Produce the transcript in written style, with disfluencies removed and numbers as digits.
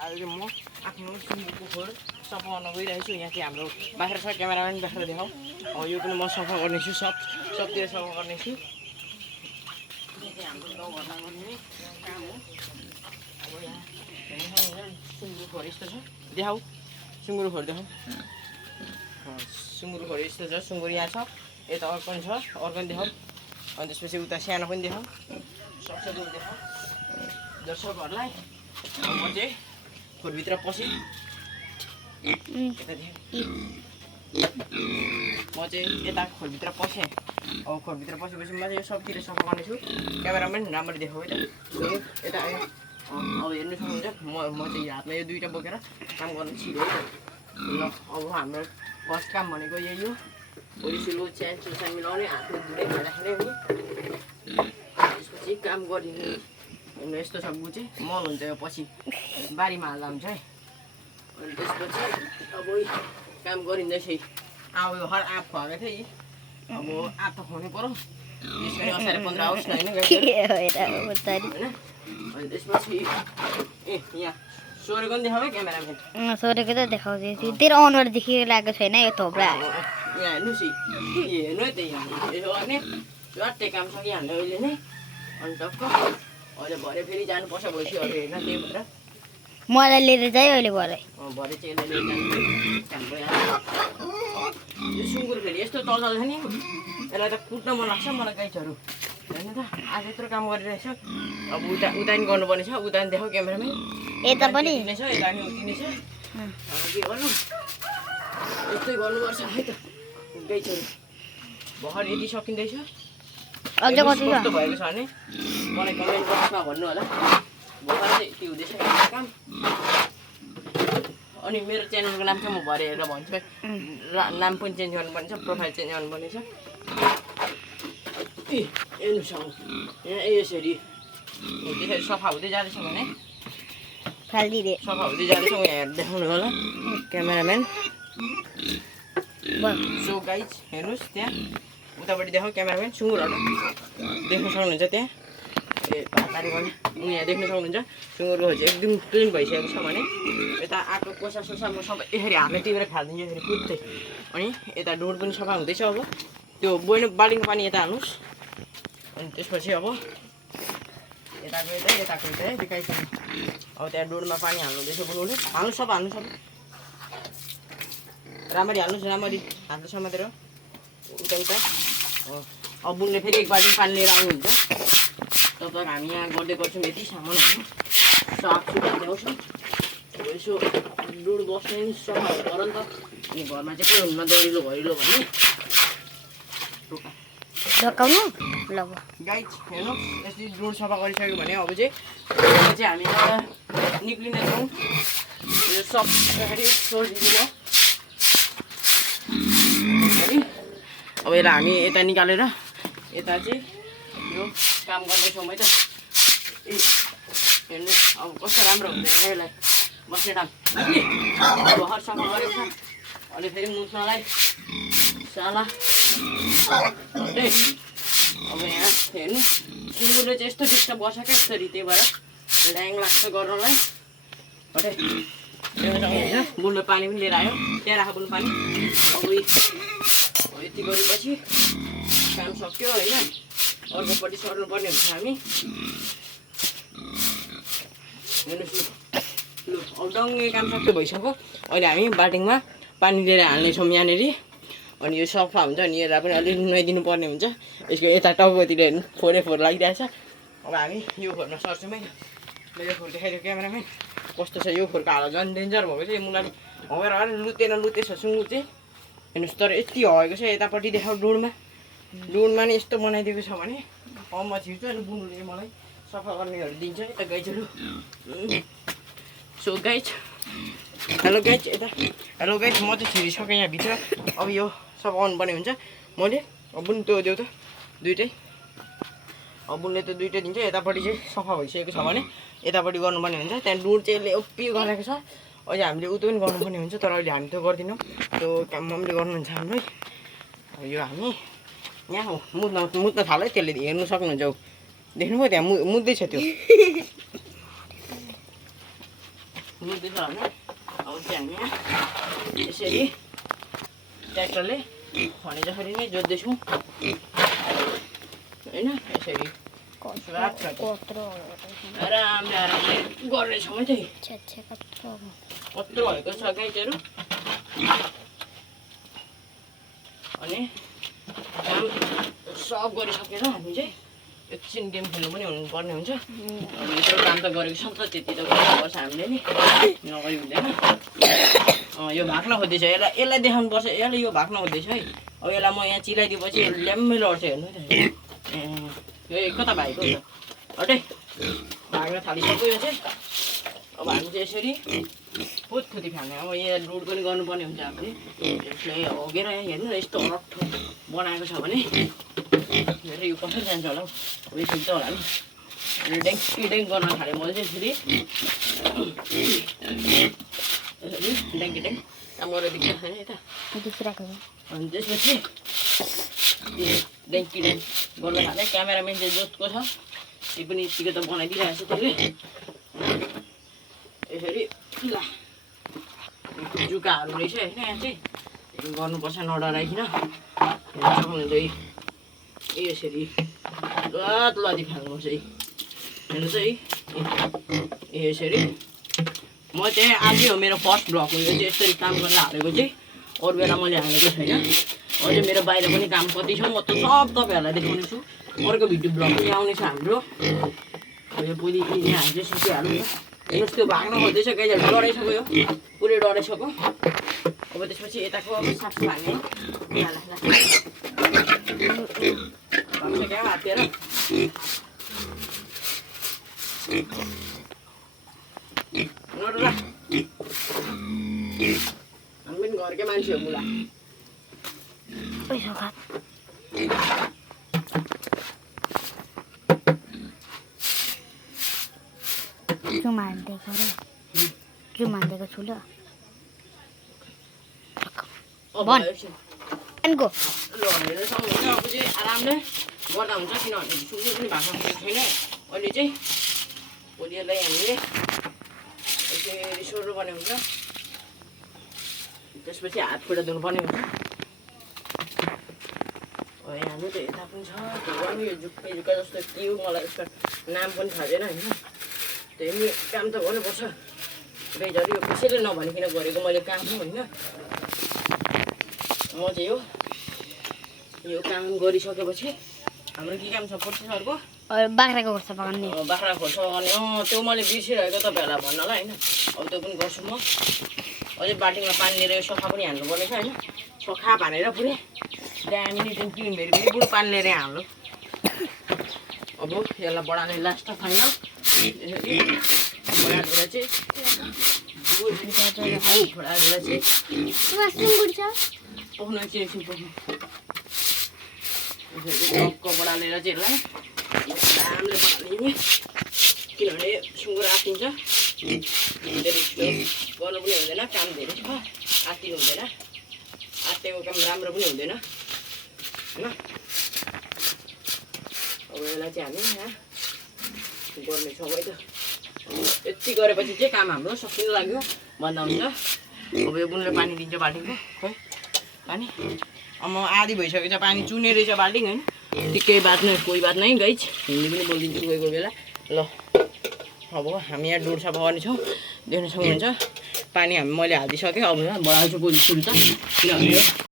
आज म आफ्नो सुँगुरको खोर सफा गर्न गइरहेको छु। यहाँ चाहिँ हाम्रो बाख्रा छ, क्यामेराम्यान बाख्रा देखाऊ। अब यो पनि म सफा गर्नेछु, सबतिर सफा गर्नेछु। यो चाहिँ हाम्रो गाउँघरमा गर्ने काम हो। अब यहाँ सुँगुरको खोर यस्तो छ, देखाऊ। सुँगुरको खोर देखाऊ। सुँगुरको खोर यस्तो छ, सुँगुर यहाँ छ, यता अर्को पनि छ, अर्को पनि देखाऊ। अनि त्यसपछि उता सानो पनि देखाऊ, सबैको देखाऊ दर्शकहरूलाई। म चाहिँ खोरभित्र पसेँ, म चाहिँ यता खोरभित्र पसेँ। अब खोरभित्र पसेपछि म चाहिँ सबतिर सफा गर्नेछु। क्यामेराम्यान राम्ररी देखाऊ है त। यता आयो, अब हेर्नु सक्नुहुन्छ। म चाहिँ हातमा यो दुईवटा बोकेर काम गर्नु छिरेँ है त। ल अब हाम्रो फर्स्ट काम भनेको यही हो। वरिसिलो च्यान सुसान मिलाउने, हातमा धुँदै खाँदाखेरि नि त्यसपछि काम गरिने। हेर्नु यस्तो छ गुचे मल हुन्छ, यो पछि बारीमा हाल्दा हुन्छ है। अनि त्यसपछि अब काम गरिँदैछ। अब यो हर आँप खुवाएको थिएँ, अब आँप त खुवाउनु पऱ्यो। यसको नि असार 15 आओस् न होइन। अनि त्यसपछि यहाँ सोरेको पनि देखाऊ है क्यामेराम्यान। सोरेको त देखाउँदैछु, तेरो अनुहार देखिरहेको छैन यो थोप्रा। यहाँ हेर्नुहोस्, हेर्नु है त्यही यसो गर्ने झट्टै काम सकिहाल्ने अहिले नै। अनि टक्क अहिले भरे फेरि जानुपर्छ भइसक्यो हेर्न, त्यही भएर मलाई लिएर जाइ अहिले भरे। भरे चाहिँ यसलाई लिएर जानु। यो सुँगुर फेरि यस्तो चल्छ नि, यसलाई त कुट्न मन लाग्छ मलाई गाइजहरू। होइन त आज यत्रो काम गरिरहेछ। अब उता नि गर्नुपर्ने छ, उता नि देखाऊ क्यामेराम्यान। यता पनि छ, यता नि उतिनेछ। अब के गर्नु, यस्तै गर्नुपर्छ है त गाइजहरू। भर्खर यति सकिँदैछ। अझ कति कस्तो भएको छ भने मलाई कमेन्ट बक्समा भन्नु होला। भर्खर चाहिँ यति हुँदैछ काम। अनि मेरो च्यानलको नाम चाहिँ म भरे हेरेर भन्छु है। नाम पनि चेन्ज गर्नुपर्ने छ, प्रोफाइल चेन्ज गर्नुपर्ने छ। हेर्नु सक्नु यहाँ यसरी त्यसरी सफा हुँदै जाँदैछ भने फालिदिए सफा हुँदै जाँदैछ। यहाँ देखाउनु होला क्यामेराम्यान। सो गाइज हेर्नुहोस्, त्यहाँ उतापट्टि देखाऊ क्यामेराम्यान। सुँगुरहरू देख्न सक्नुहुन्छ त्यहाँ। हाततारी गर्ने यहाँ देख्न सक्नुहुन्छ। सुँगुरको चाहिँ एकदम क्लिन भइसकेको छ भने यता आएको कोसा सोसा म सबै यसरी हातले टिपेर खालिदिन्छु यसरी कुद्दै। अनि यता डोर पनि सफा हुँदैछ। अब त्यो बोइनो बाल्टीको पानी यता हाल्नुहोस्। अनि त्यसपछि अब यताको यता देखाइसक्नु। अब त्यहाँ डोरमा पानी हाल्नुहुँदैछ बुनुले। हाल्नु सब राम्ररी हाल्नुहोस्, राम्ररी हातले समातेर उता। अब बुनले फेरि एक बाल्टी पानी लिएर आउनुहुन्छ। तब तक हामी यहाँ गर्दै गर्छौँ यति सामानहरू साफसुग्घर ल्याउँछ। यसो डुड बस्ने नि सफा गर नि त। अनि घरमा चाहिँ के हुन्न दरिलो भरिलो भन्ने ढकाउनु ल। गाइज हेर्नुहोस्, यसरी डुड सफा गरिसक्यो भने अब चाहिँ हामी निक्लिनेछौँ। यो सब सोधिदिनु। अब यसलाई हामी यता निकालेर यता चाहिँ यो काम गर्दैछौँ है त। हेर्नुहोस् अब कस्तो राम्रो हुँदैन यसलाई बस्ने ठाउँ। भर्खर सफा गरेको छ। अनि फेरि मुछ्नलाई साला। अब यहाँ हेर्नु सुँगुरले चाहिँ यस्तो डिस्टर्ब गर्छ क्या यसरी, त्यही भएर ल्याङ लाग्छ गर्नलाई। बुनले पानी पनि लिएर आयो, त्यहाँ राख बुन पानी। अब यति गरेपछि काम सक्यो होइन। अर्कोपट्टि सर्नुपर्ने हुन्छ हामी। हेर्नुहोस् लु अब डङ्गे काम सक्यो भइसक्यो। अहिले हामी बाल्टिङमा पानी लिएर हाल्नेछौँ यहाँनिर। अनि यो सफा हुन्छ अनि यसलाई पनि अलिक नुहाइदिनु पर्ने हुन्छ। यसको यता टाउकोतिर हेर्नु फोहोर लागिरहेछ। अब हामी यो खोरमा सर्छौँ है। यो खोर देखाइदियो क्यामेराम्यान कस्तो छ। यो खोरको हालत झन् डेन्जर भएको छ। यो मुला हगेर लुतेछ सुँगुर चाहिँ। हेर्नुहोस् तर यति हगेको छ। यतापट्टि देखाऊ डुडमा नि यस्तो बनाइदिएको छ भने अब म छिर्छु। अनि बुनुले मलाई सफा गर्नेहरू दिन्छ है त गाइजहरू। सो गाइज हेलो गाइज यता हेलो गाइज म चाहिँ छिरिसकेँ यहाँभित्र। अब यो सफा गर्नुपर्ने हुन्छ मैले। अब बुन त्यो देऊ त दुइटै। अब बुनले त दुइटै दिन्छ। यतापट्टि चाहिँ सफा भइसकेको छ भने यतापट्टि गर्नुपर्ने हुन्छ। त्यहाँ डुड चाहिँ यसले ओप्पी गरेको छ। अहिले हामीले उतो पनि गर्नुपर्ने हुन्छ, तर अहिले हामी त गर्दैनौँ। त्यो काम मम्मीले गर्नुहुन्छ हाम्रो। अब यो हामी यहाँ मुत्न थाल्यो है। त्यसले हेर्नु सक्नुहुन्छ। देख्नुभयो त्यहाँ मुद्दैछ त्यो। रुँदैछ भने अब चाहिँ हामी यसरी ट्र्याक्टरले भने जसरी नै जोत्दैछौँ होइन यसरी आरामले आरामले गर्नेछौँ है त्यही कत्रो भएको छ गाईहरू अनि काम सब गरिसकेर हामी चाहिँ एकछिन गेम खेल्नु पनि हुनुपर्ने हुन्छ अनि यत्रो काम त गरेको छ नि त त्यति त गर्नुपर्छ हामीले नि नगरी हुँदैन यो भाग्न खोज्दैछ यसलाई देखाउनुपर्छ यसले यो भाग्न खोज्दैछ है अब यसलाई म यहाँ चिलाइदिएपछि ल्याम्मै लड्छ हेर्नु है त यो कता भाइको हुन्छ हटै भाग्न थालिसक्यो यो चाहिँ अब हामी चाहिँ यसरी फुत्थुती फाल्ने अब यहाँ लोड पनि गर्नुपर्ने हुन्छ हामीले यसले हगेर हेर्नु न यस्तो अरट्ठो बनाएको छ भने हेरेर यो कसरी जान्छ होला हौ उयो सुन्छ होला नि अनि ड्याङ गर्न थालेँ मैले चाहिँ यसरी ड्याङ काम गरेर देख्छ छैन यता अनि त्यसपछि ड्याङ गर्न थालेँ क्यामेराम्यान चाहिँ जोतको छ त्यो पनि यतिको त बनाइदिइरहेको छ त्यसले यसरी ला जुकाहरू रहेछ होइन यहाँ चाहिँ गर्नुपर्छ नडराइकन हेर्न सक्नुहुन्छ यसरी लदी फाल्नुपर्छ है हेर्नुहोस् है यसरी म चाहिँ आजै हो मेरो फर्स्ट भ्लग हो यो चाहिँ यसरी काम गरेर हालेको चाहिँ अरू बेला मैले हालेको छैन अझै मेरो बाहिर पनि काम कति छ म त सब तपाईँहरूलाई देखाउने छु अर्को भिडियो भ्लग पनि आउनेछ हाम्रो यो पहिले यहाँ हामी चाहिँ सिकिहाल्नु न हेर्नुहोस् त्यो भाग्न खोज्दैछ गाईहरू डराइसक्यो यो पुरै डराइसक्यो अब त्यसपछि यताको साफ हाल्ने क्या हातेर हामी पनि घरकै मान्छे हो मुला मान्दिएको छु ल ल हेरेर सक्नुहुन्छ अब चाहिँ आरामले गर्दा हुन्छ किनभने सुक्ने पनि भएको छैन अहिले चाहिँ भोलि यसलाई हामीले यसरी सोर्नुपर्ने हुन्छ त्यसपछि हात खुट्टा धुनुपर्ने हुन्छ हाम्रो त यता पनि छ त्यो यो जुक्का जस्तो के हो मलाई यसको नाम पनि थाहा छैन होइन त्यही काम त गर्नुपर्छ गाईहरू यो कसैले नभनिकन गरेको मैले काम हो होइन म चाहिँ यो काम गरिसकेपछि हाम्रो के काम छ प्रोसेसरको बाख्राको खोर्सा पकाउने बाख्रा खोर्सा गर्ने त्यो मैले बिर्सिरहेको तपाईँहरूलाई भन्नलाई होइन अब त्यो पनि गर्छु म अझै बाल्टिङमा पानी लिएर सफा पनि हाल्नुपर्ने छ होइन सफा हानेर पुरै दामी नि जुन किन भेरी पनि बुढो पानी लिएर हाल्नु अब यसलाई बढाउने लास्ट फाइनल बढाएर चाहिँ पक्नु एकछिन पक्नु टक्क बढालेर चाहिँ यसलाई राम्रले बढालिने किनभने सुँगुर आत्तिन्छ धेरै गर्नु पनि हुँदैन काम धेरै छ आत्तिनु हुँदैन आत्तिएको काम राम्रो पनि हुँदैन होइन अब यसलाई चाहिँ हामी यहाँ गर्नेछौँ है त यति गरेपछि चाहिँ काम हाम्रो सकिनु लाग्यो भन्दा हुन्छ अब यो बुनले पानी दिन्छ बाल्टिङको खोइ पानी अब म आधी भइसकेको छ पानी चुने रहेछ बाल्टिङ होइन केही बात नै कोही बात नै गाइज हिन्दी पनि बोलिदिन्छु कोही कोही बेला ल अब हामी यहाँ डुर सफा गर्नेछौँ देख्न सक्नुहुन्छ पानी हामी मैले हालिदिइसकेँ अब बढाल्छु फुल त किनभने